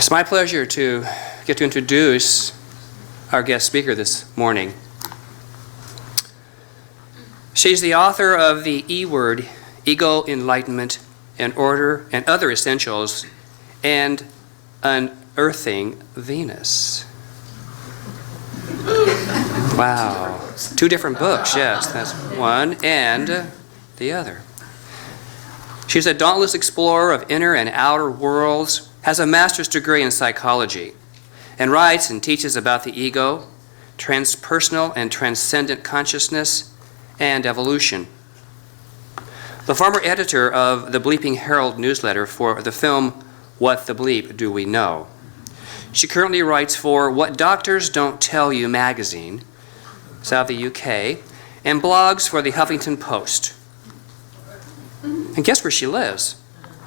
It's my pleasure to get to introduce our guest speaker this morning. She's the author of the E-Word, Ego, Enlightenment, and Order, and Other Essentials, and Unearthing Venus. Wow. 2 different books, yes. That's one and the other. She's a dauntless explorer of inner and outer worlds, has a master's degree in psychology, and writes and teaches about the ego, transpersonal and transcendent consciousness, and evolution. The former editor of the Bleeping Herald newsletter for the film What the Bleep Do We Know? She currently writes for What Doctors Don't Tell You magazine, it's out of the UK, and blogs for the Huffington Post. And guess where she lives?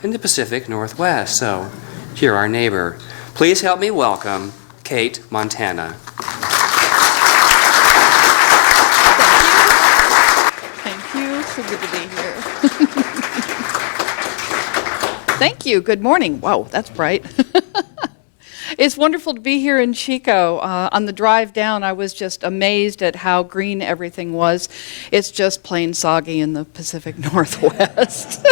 In the Pacific Northwest. So, you're our neighbor. Please help me welcome Cate Montana. Thank you. So good to be here. Thank you. Good morning. Wow, that's bright. It's wonderful to be here in Chico. On the drive down, I was just amazed at how green everything was. It's just plain soggy in the Pacific Northwest.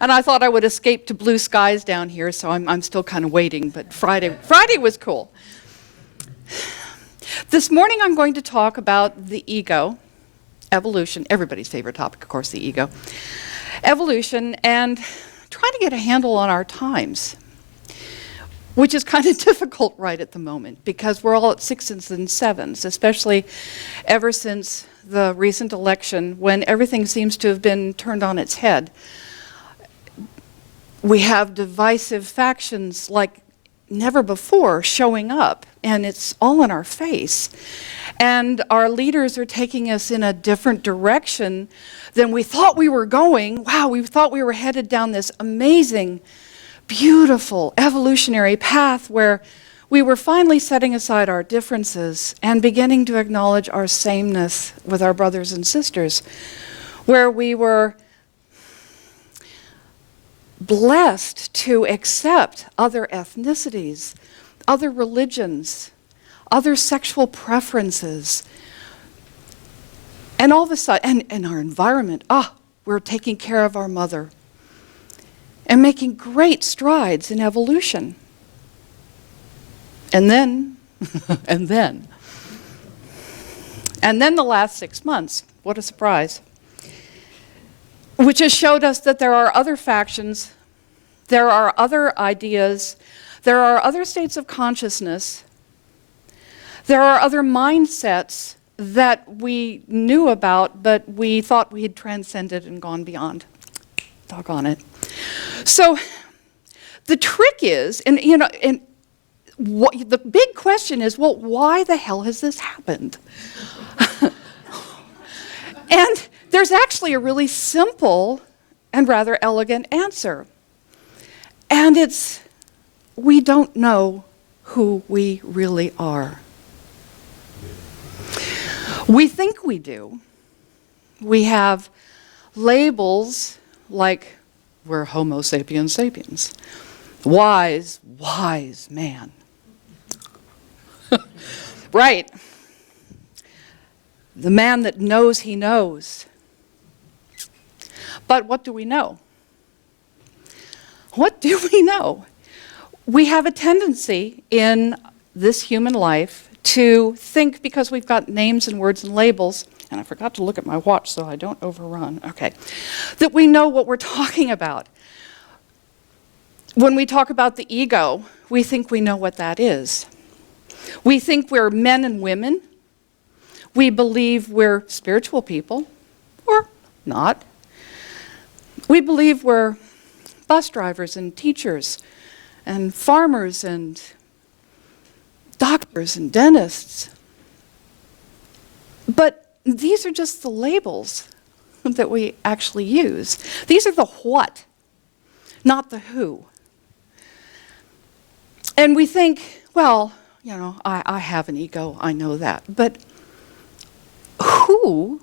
And I thought I would escape to blue skies down here, so I'm still kind of waiting. But Friday was cool. This morning, I'm going to talk about the ego, evolution, everybody's favorite topic, of course, the ego, evolution, and trying to get a handle on our times, which is kind of difficult right at the moment because we're all at 6s and 7s, especially ever since the recent election when everything seems to have been turned on its head. We have divisive factions like never before showing up, and it's all in our face. And our leaders are taking us in a different direction than we thought we were going. Wow, we thought we were headed down this amazing, beautiful evolutionary path where we were finally setting aside our differences and beginning to acknowledge our sameness with our brothers and sisters, where we were blessed to accept other ethnicities, other religions, other sexual preferences, and all of a sudden, and our environment, we're taking care of our mother and making great strides in evolution. And then, and then the last 6 months, what a surprise, which has showed us that there are other factions, there are other ideas, there are other states of consciousness, there are other mindsets that we knew about, but we thought we had transcended and gone beyond. Doggone it. So the trick is, and the big question is, well, why the hell has this happened? And there's actually a really simple and rather elegant answer. And it's, we don't know who we really are. We think we do. We have labels like we're Homo sapiens sapiens. Wise, wise man. Right. The man that knows he knows. But what do we know? What do we know? We have a tendency in this human life to think, because we've got names and words and labels, and I forgot to look at my watch so I don't overrun, okay, that we know what we're talking about. When we talk about the ego, we think we know what that is. We think we're men and women. We believe we're spiritual people, or not. We believe we're bus drivers and teachers and farmers and doctors and dentists. But these are just the labels that we actually use. These are the what, not the who. And we think, well, you know, I have an ego, I know that. But who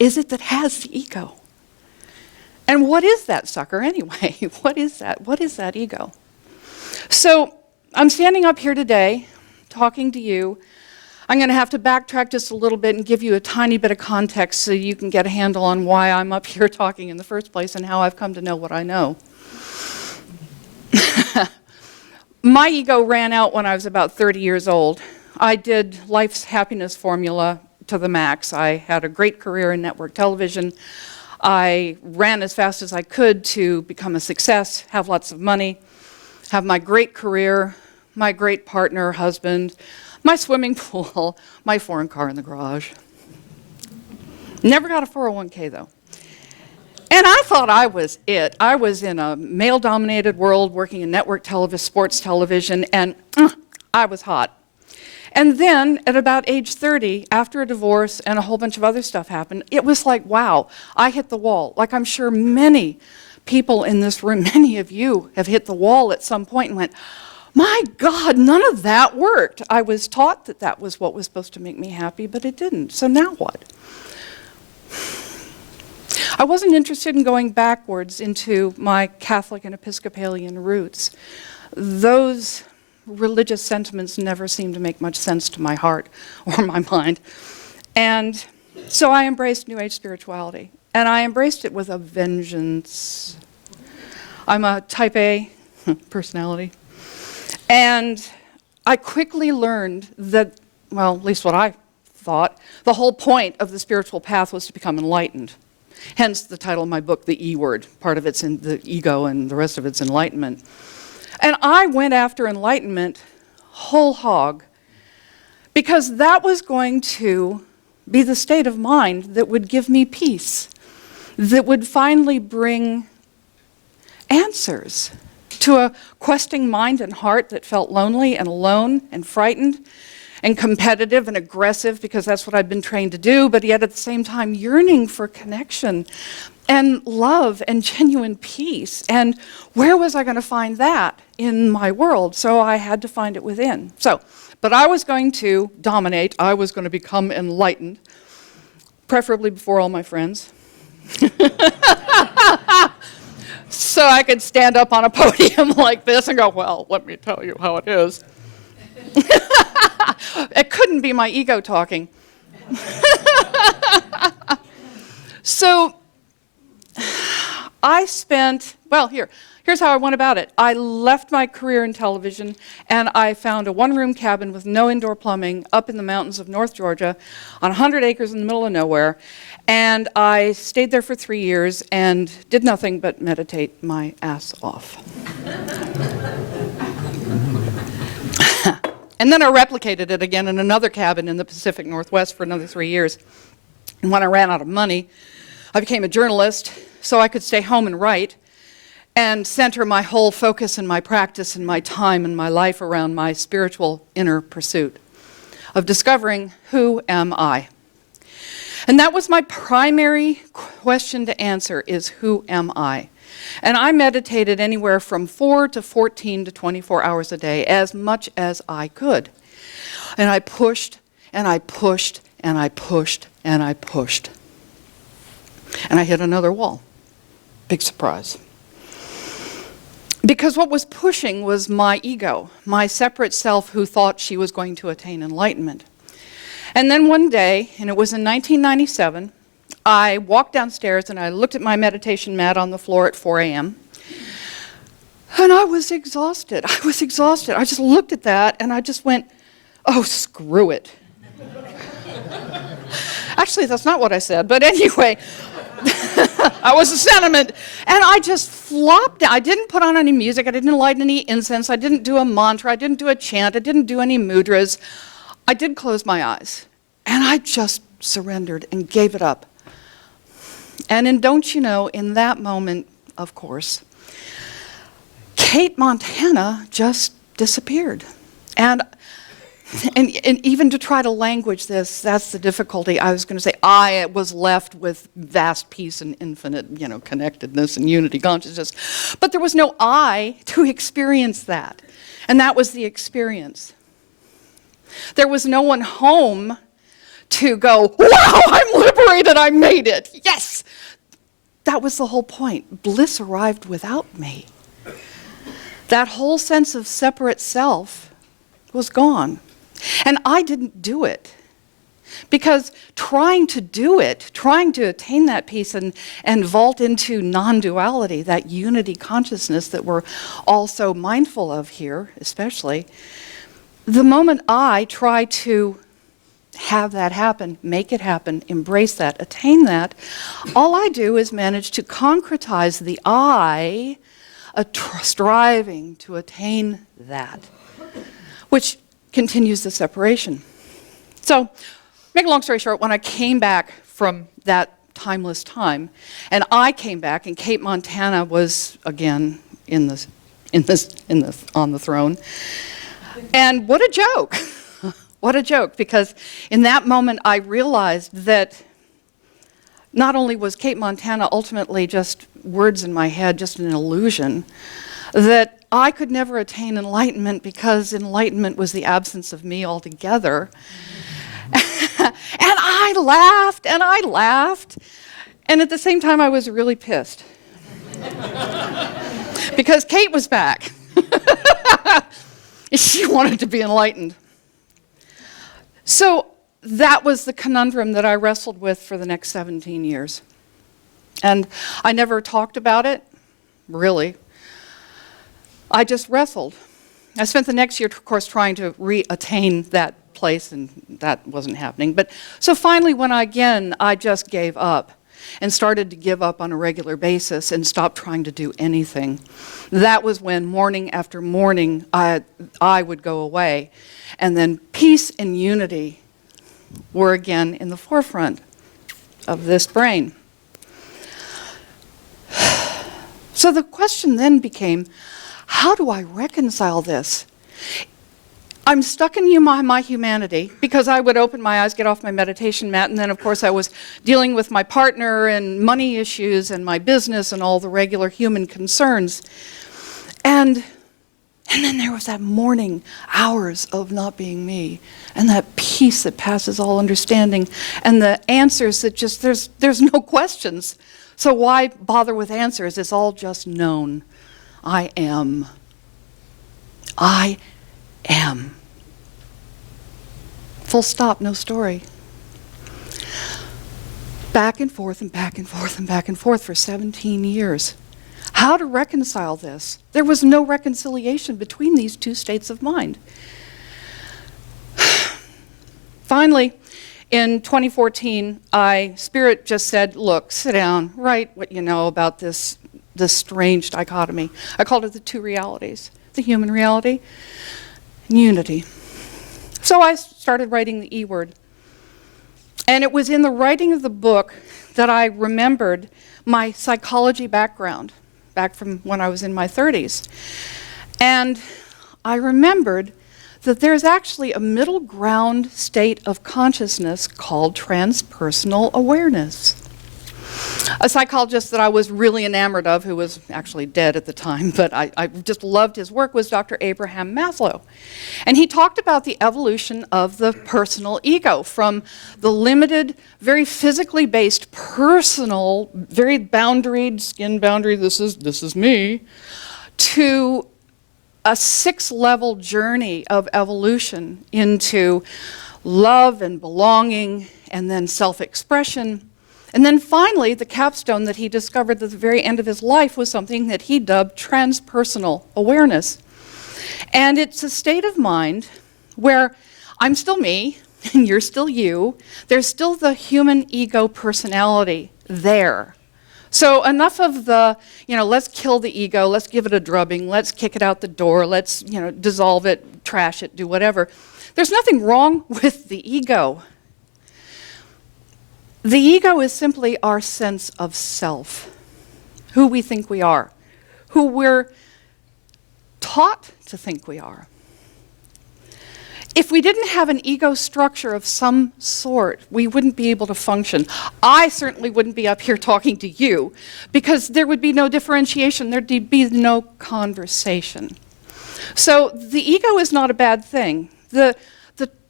is it that has the ego? And what is that sucker anyway? What is that? What is that ego? So I'm standing up here today talking to you. I'm going to have to backtrack just a little bit and give you a tiny bit of context so you can get a handle on why I'm up here talking in the first place and how I've come to know what I know. My ego ran out when I was about 30 years old. I did life's happiness formula to the max. I had a great career in network television. I ran as fast as I could to become a success, have lots of money, have my great career, my great partner, husband, my swimming pool, my foreign car in the garage. Never got a 401k though. And I thought I was it. I was in a male-dominated world working in network television, sports television, and I was hot. And then at about age 30, after a divorce and a whole bunch of other stuff happened, it was like, wow, I hit the wall. Like I'm sure many people in this room, many of you have hit the wall at some point and went, my God, none of that worked. I was taught that that was what was supposed to make me happy, but it didn't. So now what? I wasn't interested in going backwards into my Catholic and Episcopalian roots. Those religious sentiments never seemed to make much sense to my heart or my mind. And so I embraced New Age spirituality. And I embraced it with a vengeance. I'm a type A personality. And I quickly learned that, well, at least what I thought, the whole point of the spiritual path was to become enlightened. Hence the title of my book, The E Word. Part of it's in the ego and the rest of it's enlightenment. And I went after enlightenment whole hog because that was going to be the state of mind that would give me peace, that would finally bring answers to a questing mind and heart that felt lonely and alone and frightened and competitive and aggressive because that's what I've been trained to do, but yet at the same time yearning for connection and love and genuine peace. And where was I going to find that in my world? So I had to find it within. But I was going to dominate. I was going to become enlightened, preferably before all my friends. So I could stand up on a podium like this and go, well, let me tell you how it is. It couldn't be my ego talking. So I spent, well, here's how I went about it. I left my career in television and I found a one-room cabin with no indoor plumbing up in the mountains of North Georgia on 100 acres in the middle of nowhere. And I stayed there for 3 years and did nothing but meditate my ass off. And then I replicated it again in another cabin in the Pacific Northwest for another 3 years. And when I ran out of money, I became a journalist so I could stay home and write and center my whole focus and my practice and my time and my life around my spiritual inner pursuit of discovering who am I. And that was my primary question to answer is who am I? And I meditated anywhere from 4 to 14 to 24 hours a day, as much as I could. And I pushed, and I pushed, and I pushed, and I pushed. And I hit another wall. Big surprise. Because what was pushing was my ego, my separate self who thought she was going to attain enlightenment. And then one day, and it was in 1997, I walked downstairs and I looked at my meditation mat on the floor at 4 a.m. And I was exhausted. I was exhausted. I just looked at that and I just went, oh, screw it. Actually, that's not what I said, but anyway, I was a sentiment. And I just flopped down. I didn't put on any music. I didn't light any incense. I didn't do a mantra. I didn't do a chant. I didn't do any mudras. I did close my eyes. And I just surrendered and gave it up. And don't you know, in that moment, of course, Cate Montana just disappeared. And even to try to language this, that's the difficulty. I was going to say I was left with vast peace and infinite, connectedness and unity consciousness. But there was no I to experience that. And that was the experience. There was no one home to go, wow, I'm liberated, I made it, yes! That was the whole point. Bliss arrived without me. that whole sense of separate self was gone. And I didn't do it. Because trying to do it, trying to attain that peace and vault into non-duality, that unity consciousness that we're all so mindful of here, especially, the moment I try to have that happen, make it happen, embrace that, attain that, all I do is manage to concretize the I, striving to attain that, which continues the separation. So, make a long story short, when I came back from that timeless time, and I came back, and Cate Montana was again on the throne, and what a joke! What a joke! Because in that moment, I realized that not only was Cate Montana ultimately just words in my head, just an illusion, that I could never attain enlightenment because enlightenment was the absence of me altogether. And I laughed, and I laughed. And at the same time, I was really pissed. Because Cate was back. She wanted to be enlightened. So that was the conundrum that I wrestled with for the next 17 years. And I never talked about it, really. I just wrestled. I spent the next year, of course, trying to re-attain that place, and that wasn't happening. But so finally, when I just gave up and started to give up on a regular basis and stopped trying to do anything. That was when morning after morning I would go away, and then peace and unity were again in the forefront of this brain. So the question then became, how do I reconcile this? I'm stuck in my humanity because I would open my eyes, get off my meditation mat, and then of course I was dealing with my partner and money issues and my business and all the regular human concerns. And then there was that morning hours of not being me, and that peace that passes all understanding, and the answers that just, there's no questions. So why bother with answers? It's all just known. I am. I am. Full stop, no story. Back and forth and back and forth and back and forth for 17 years. How to reconcile this? There was no reconciliation between these two states of mind. Finally, in 2014, Spirit just said, look, sit down, write what you know about this strange dichotomy. I called it the two realities, the human reality and unity. So I started writing the E word. And it was in the writing of the book that I remembered my psychology background, back from when I was in my 30s. And I remembered that there's actually a middle ground state of consciousness called transpersonal awareness. A psychologist that I was really enamored of, who was actually dead at the time, but I just loved his work, was Dr. Abraham Maslow. And he talked about the evolution of the personal ego from the limited, very physically based, personal, very boundaried, skin boundary, this is me, to a 6-level journey of evolution into love and belonging, and then self-expression. And then finally, the capstone that he discovered at the very end of his life was something that he dubbed transpersonal awareness. And it's a state of mind where I'm still me, and you're still you. There's still the human ego personality there. So enough of the, let's kill the ego, let's give it a drubbing, let's kick it out the door, let's, dissolve it, trash it, do whatever. There's nothing wrong with the ego. The ego is simply our sense of self, who we think we are, who we're taught to think we are. If we didn't have an ego structure of some sort, we wouldn't be able to function. I certainly wouldn't be up here talking to you because there would be no differentiation, there'd be no conversation. So the ego is not a bad thing. The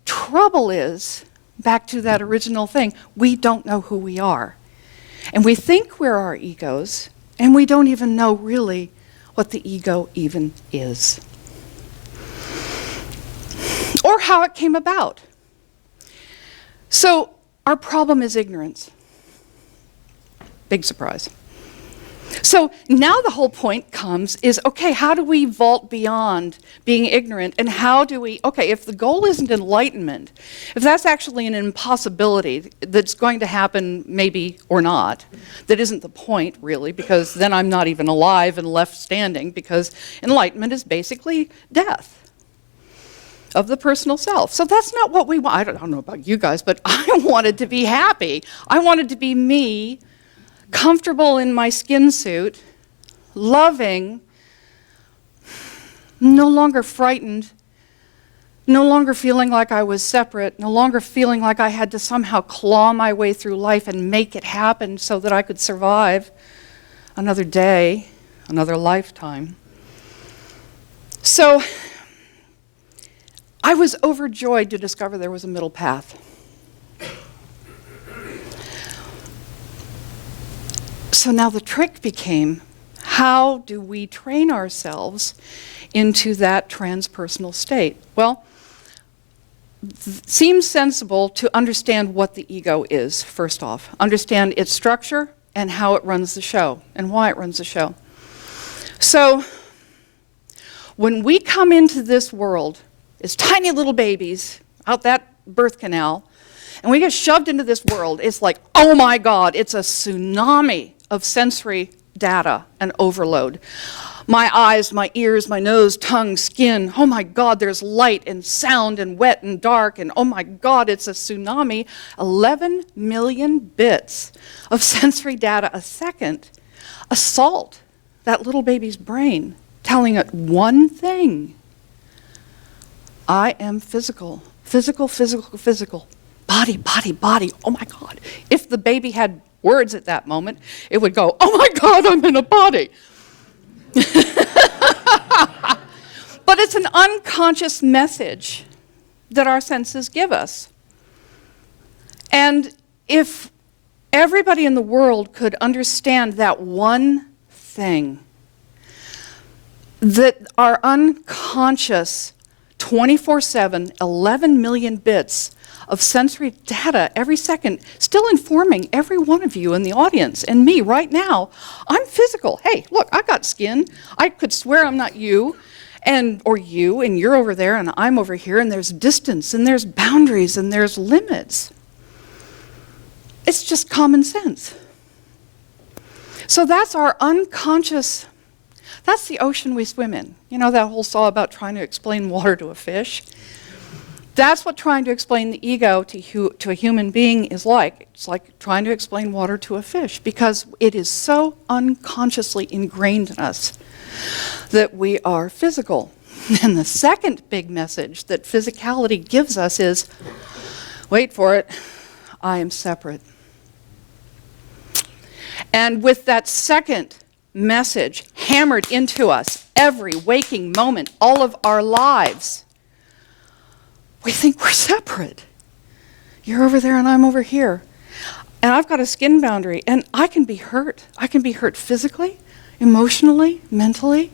trouble is, back to that original thing, we don't know who we are. And we think we're our egos, and we don't even know really what the ego even is, or how it came about. So our problem is ignorance. Big surprise. So now the whole point comes is, okay, how do we vault beyond being ignorant, and how do we, okay, if the goal isn't enlightenment, if that's actually an impossibility that's going to happen maybe or not, that isn't the point really, because then I'm not even alive and left standing, because enlightenment is basically death of the personal self. So that's not what we want. I don't know about you guys, but I wanted to be happy. I wanted to be me, comfortable in my skin suit, loving, no longer frightened, no longer feeling like I was separate, no longer feeling like I had to somehow claw my way through life and make it happen so that I could survive another day, another lifetime. So I was overjoyed to discover there was a middle path. So now the trick became, how do we train ourselves into that transpersonal state? Well, it seems sensible to understand what the ego is, first off. Understand its structure and how it runs the show and why it runs the show. So when we come into this world as tiny little babies out that birth canal, and we get shoved into this world, it's like, oh my God, it's a tsunami of sensory data and overload. My eyes, my ears, my nose, tongue, skin, oh my God, there's light and sound and wet and dark, and oh my God, it's a tsunami. 11 million bits of sensory data a second assault that little baby's brain, telling it one thing: I am physical, physical, physical, physical. Body, body, body. Oh my God. If the baby had words at that moment, it would go, oh my God, I'm in a body. But it's an unconscious message that our senses give us. And if everybody in the world could understand that one thing, that our unconscious 24/7, 11 million bits of sensory data every second, still informing every one of you in the audience and me right now. I'm physical. Hey, look, I got skin. I could swear I'm not you, or you, and you're over there, and I'm over here, and there's distance, and there's boundaries, and there's limits. It's just common sense. So that's our unconscious, that's the ocean we swim in. You know that whole saw about trying to explain water to a fish? That's what trying to explain the ego to a human being is like. It's like trying to explain water to a fish, because it is so unconsciously ingrained in us that we are physical. And the second big message that physicality gives us is, wait for it, I am separate. And with that second message hammered into us every waking moment, all of our lives, we think we're separate. You're over there and I'm over here. And I've got a skin boundary, and I can be hurt. I can be hurt physically, emotionally, mentally.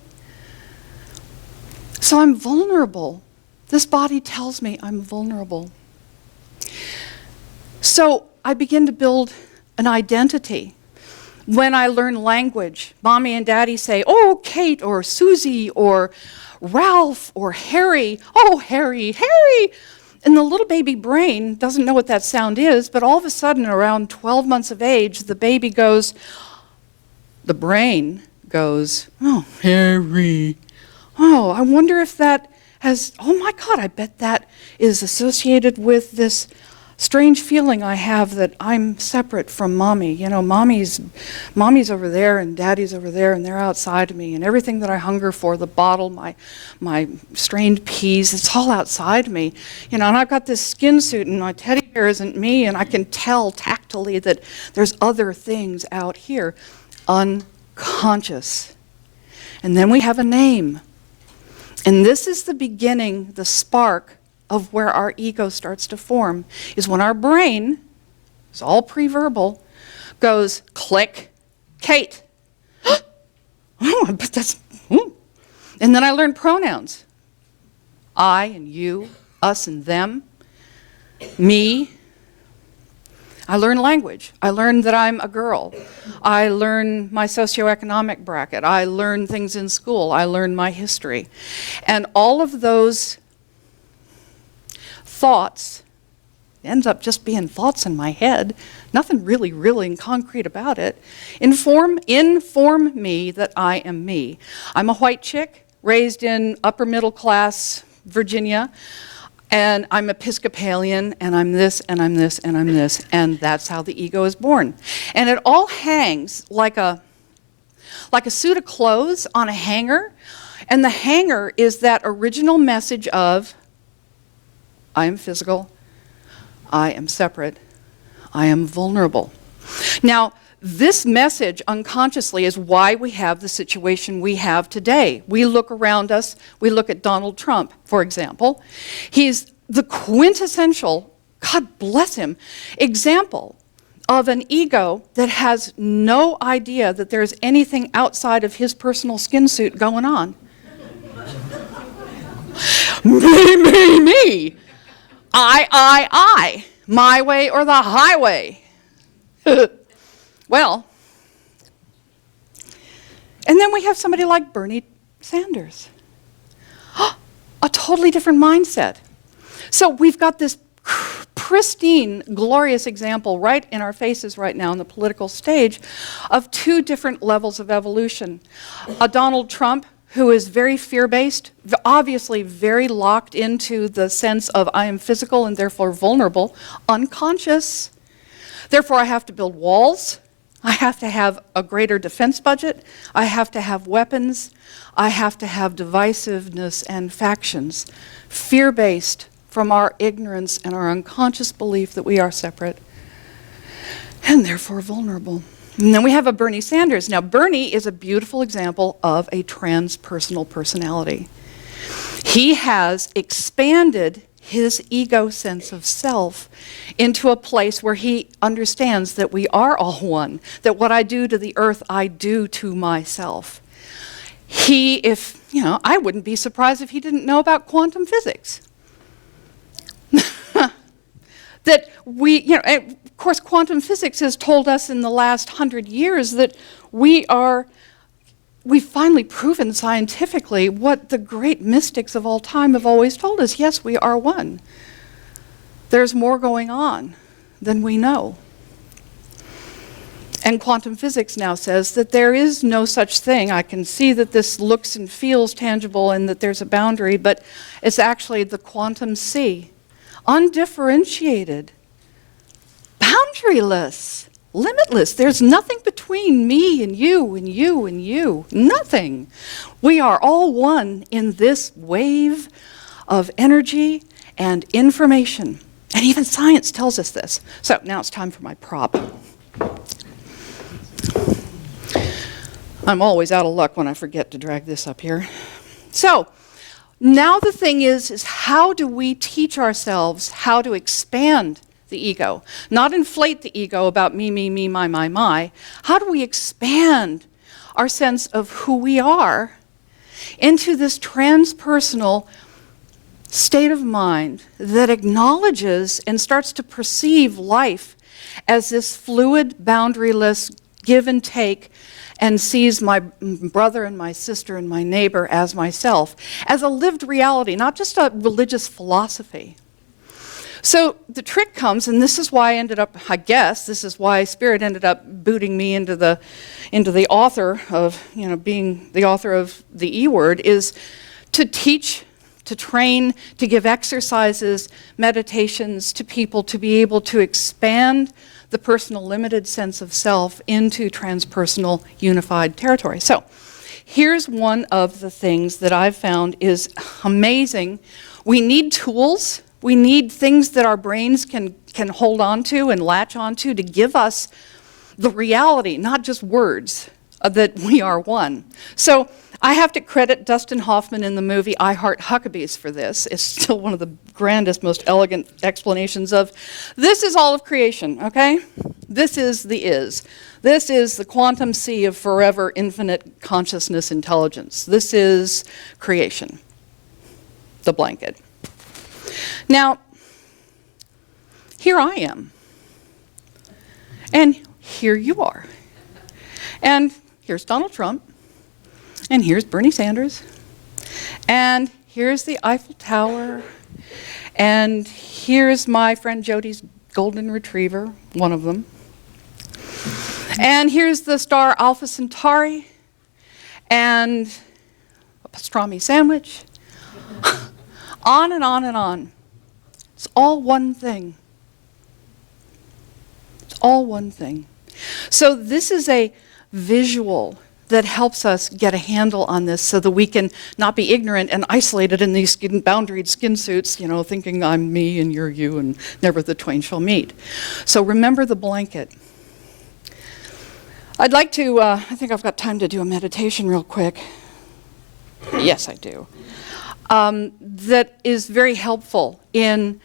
So I'm vulnerable. This body tells me I'm vulnerable. So I begin to build an identity. When I learn language, Mommy and Daddy say, oh, Kate, or Susie, or Ralph, or Harry. Oh, Harry, Harry. And the little baby brain doesn't know what that sound is, but all of a sudden, around 12 months of age, the brain goes, oh, Harry. Oh, I wonder if that has, oh my God, I bet that is associated with this strange feeling I have that I'm separate from Mommy. You know, Mommy's over there and Daddy's over there, and they're outside of me, and everything that I hunger for, the bottle, my strained peas, it's all outside me. You know, and I've got this skin suit, and my teddy bear isn't me, and I can tell tactily that there's other things out here. Unconscious. And then we have a name. And this is the beginning, the spark of where our ego starts to form, is when our brain, it's all pre-verbal, goes click, Kate. Oh, but that's, And then I learned pronouns. I and you, us and them, me. I learned language. I learned that I'm a girl. I learned my socioeconomic bracket. I learned things in school. I learned my history. And all of those thoughts ends up just being thoughts in my head, nothing really concrete about it, inform me that I am me. I'm a white chick raised in upper middle class Virginia, and I'm Episcopalian, and I'm this, and I'm this, and I'm this, and that's how the ego is born. And it all hangs like a suit of clothes on a hanger, and the hanger is that original message of, I am physical, I am separate, I am vulnerable. Now, this message unconsciously is why we have the situation we have today. We look around us, we look at Donald Trump, for example. He's the quintessential, God bless him, example of an ego that has no idea that there's anything outside of his personal skin suit going on. Me. I. My way or the highway. Well, and then we have somebody like Bernie Sanders. A totally different mindset. So we've got this pristine, glorious example right in our faces right now on the political stage of two different levels of evolution. A Donald Trump who is very fear-based, obviously very locked into the sense of I am physical and therefore vulnerable, unconscious. Therefore, I have to build walls. I have to have a greater defense budget. I have to have weapons. I have to have divisiveness and factions. Fear-based from our ignorance and our unconscious belief that we are separate and therefore vulnerable. And then we have a Bernie Sanders. Now, Bernie is a beautiful example of a transpersonal personality. He has expanded his ego sense of self into a place where he understands that we are all one, that what I do to the earth, I do to myself. I wouldn't be surprised if he didn't know about quantum physics. That of course, quantum physics has told us in the last 100 years that we've finally proven scientifically what the great mystics of all time have always told us. Yes, we are one. There's more going on than we know. And quantum physics now says that there is no such thing. I can see that this looks and feels tangible and that there's a boundary, but it's actually the quantum sea. Undifferentiated, boundaryless, limitless. There's nothing between me and you and you and you. Nothing. We are all one in this wave of energy and information. And even science tells us this. So now it's time for my prop. I'm always out of luck when I forget to drag this up here. So now the thing is how do we teach ourselves how to expand the ego? Not inflate the ego about me, my. How do we expand our sense of who we are into this transpersonal state of mind that acknowledges and starts to perceive life as this fluid, boundaryless give and take, and sees my brother and my sister and my neighbor as myself, as a lived reality, not just a religious philosophy. So the trick comes, and this is why this is why Spirit ended up booting me into the author of, being the author of the E-word, is to teach, to train, to give exercises, meditations to people to be able to expand the personal limited sense of self into transpersonal unified territory. So here's one of the things that I've found is amazing. We need tools. We need things that our brains can hold on to and latch onto to give us the reality, not just words, that we are one. So I have to credit Dustin Hoffman in the movie I Heart Huckabees for this. It's still one of the grandest, most elegant explanations of this is all of creation, okay? This is the is. This is the quantum sea of forever infinite consciousness intelligence. This is creation, the blanket. Now, here I am. And here you are. And here's Donald Trump. And here's Bernie Sanders. And here's the Eiffel Tower. And here's my friend Jody's golden retriever, one of them. And here's the star Alpha Centauri. And a pastrami sandwich. On and on and on. It's all one thing. It's all one thing. So this is a visual that helps us get a handle on this so that we can not be ignorant and isolated in these boundaried skin suits, you know, thinking I'm me and you're you and never the twain shall meet. So remember the blanket. I'd like to, I think I've got time to do a meditation real quick. Yes, I do. That is very helpful in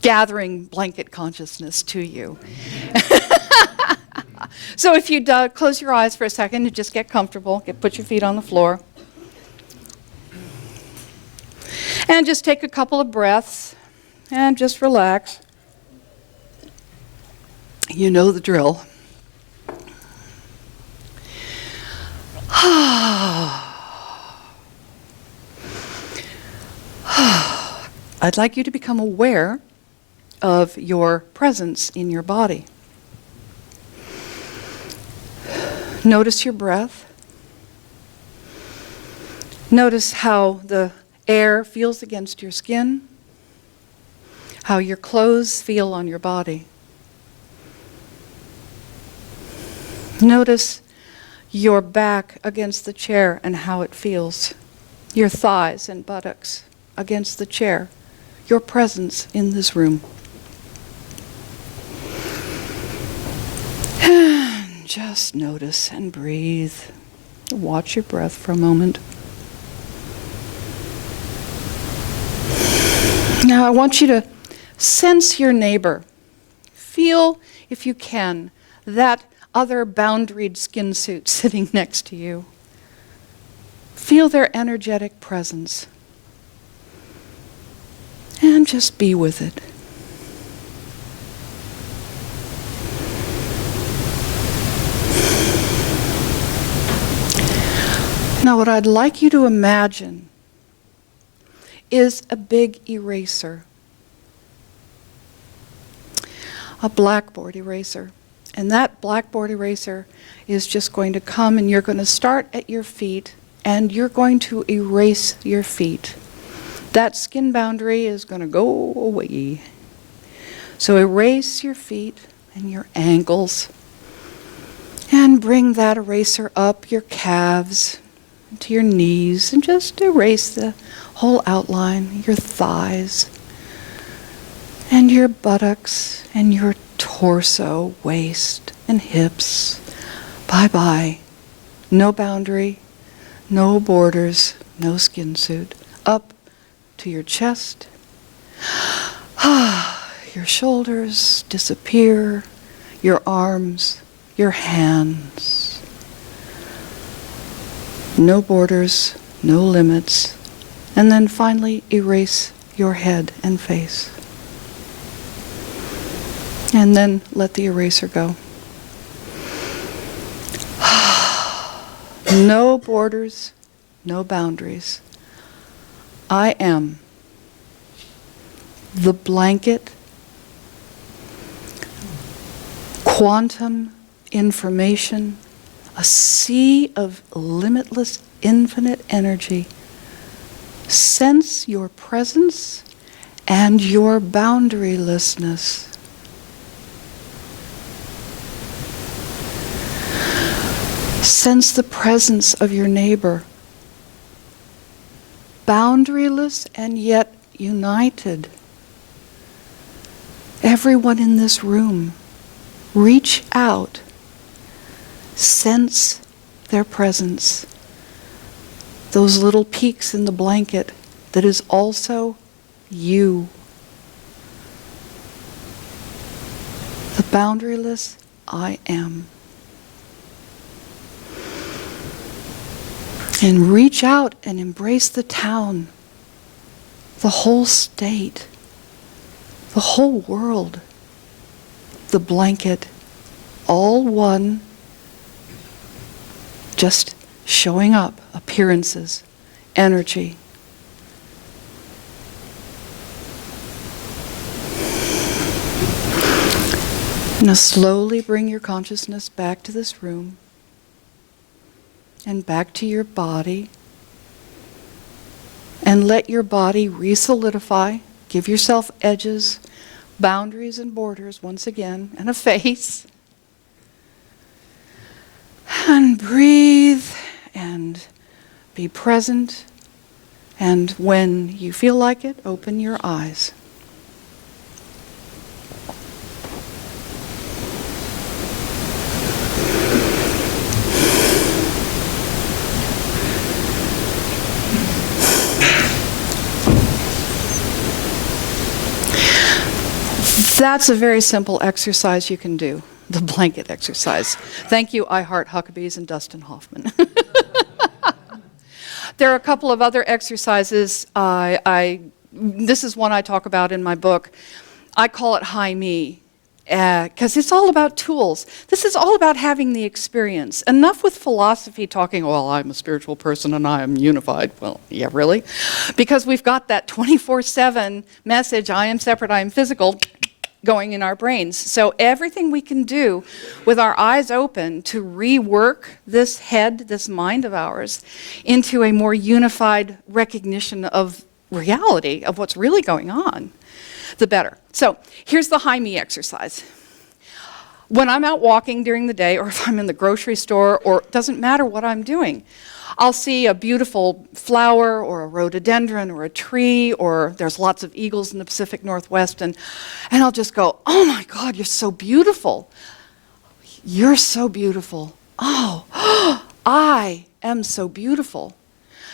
gathering blanket consciousness to you. So if you'd close your eyes for a second and just get comfortable, put your feet on the floor. And just take a couple of breaths and just relax. You know the drill. I'd like you to become aware of your presence in your body. Notice your breath. Notice how the air feels against your skin, how your clothes feel on your body. Notice your back against the chair and how it feels, your thighs and buttocks against the chair, your presence in this room. Just notice and breathe. Watch your breath for a moment. Now I want you to sense your neighbor. Feel, if you can, that other boundaried skin suit sitting next to you. Feel their energetic presence. And just be with it. Now, what I'd like you to imagine is a big eraser, a blackboard eraser. And that blackboard eraser is just going to come and you're going to start at your feet and you're going to erase your feet. That skin boundary is going to go away. So erase your feet and your ankles and bring that eraser up your calves to your knees and just erase the whole outline, your thighs and your buttocks and your torso, waist and hips. Bye-bye. No boundary, no borders, no skin suit. Up to your chest. Your shoulders disappear, your arms, your hands. No borders, no limits. And then finally erase your head and face. And then let the eraser go. No borders, no boundaries. I am the blanket, quantum information, a sea of limitless, infinite energy. Sense your presence and your boundarylessness. Sense the presence of your neighbor. Boundaryless and yet united. Everyone in this room, reach out. Sense their presence, those little peaks in the blanket that is also you. The boundaryless I am. And reach out and embrace the town, the whole state, the whole world, the blanket, all one, just showing up, appearances, energy. Now slowly bring your consciousness back to this room and back to your body, and let your body re-solidify. Give yourself edges, boundaries and borders once again, and a face. And breathe and be present, and when you feel like it, open your eyes. That's a very simple exercise you can do, the blanket exercise. Thank you, I Heart Huckabees and Dustin Hoffman. There are a couple of other exercises. This is one I talk about in my book. I call it High Me, because it's all about tools. This is all about having the experience. Enough with philosophy talking, well, I'm a spiritual person and I am unified. Well, yeah, really? Because we've got that 24/7 message, I am separate, I am physical, going in our brains. So everything we can do with our eyes open to rework this head, this mind of ours, into a more unified recognition of reality, of what's really going on, the better. So here's the High Me exercise. When I'm out walking during the day, or if I'm in the grocery store, or it doesn't matter what I'm doing, I'll see a beautiful flower or a rhododendron or a tree, or there's lots of eagles in the Pacific Northwest, and I'll just go, oh my God, you're so beautiful. You're so beautiful. Oh, I am so beautiful.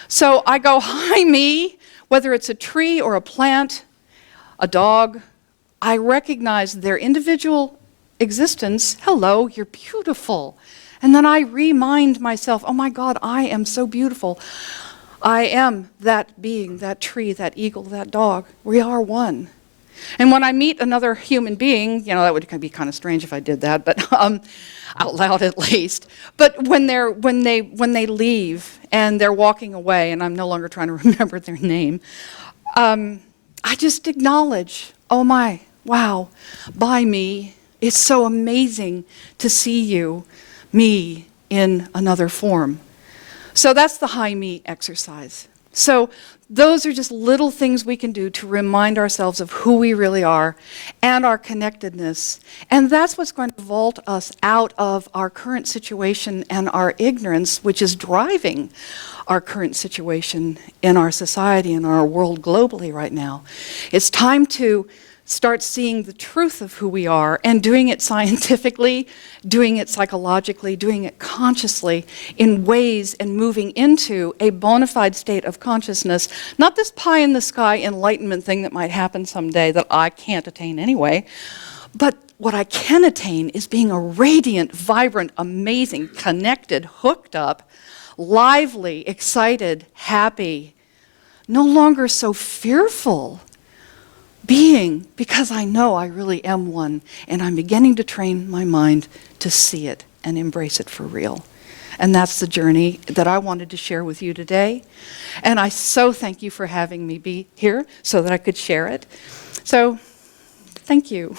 So I go, hi me, whether it's a tree or a plant, a dog, I recognize their individual existence. Hello, you're beautiful. And then I remind myself, oh my God, I am so beautiful. I am that being, that tree, that eagle, that dog. We are one. And when I meet another human being, you know, that would be kind of strange if I did that, but out loud at least. But when they leave and they're walking away, and I'm no longer trying to remember their name, I just acknowledge, oh my, wow, bye me. It's so amazing to see you, me, in another form. So that's the High Me exercise. So those are just little things we can do to remind ourselves of who we really are and our connectedness. And that's what's going to vault us out of our current situation and our ignorance, which is driving our current situation in our society and our world globally right now. It's time to start seeing the truth of who we are and doing it scientifically, doing it psychologically, doing it consciously in ways and moving into a bona fide state of consciousness, not this pie-in-the-sky enlightenment thing that might happen someday that I can't attain anyway, but what I can attain is being a radiant, vibrant, amazing, connected, hooked up, lively, excited, happy, no longer so fearful being, because I know I really am one, and I'm beginning to train my mind to see it and embrace it for real. And that's the journey that I wanted to share with you today. And I so thank you for having me be here so that I could share it. So, thank you.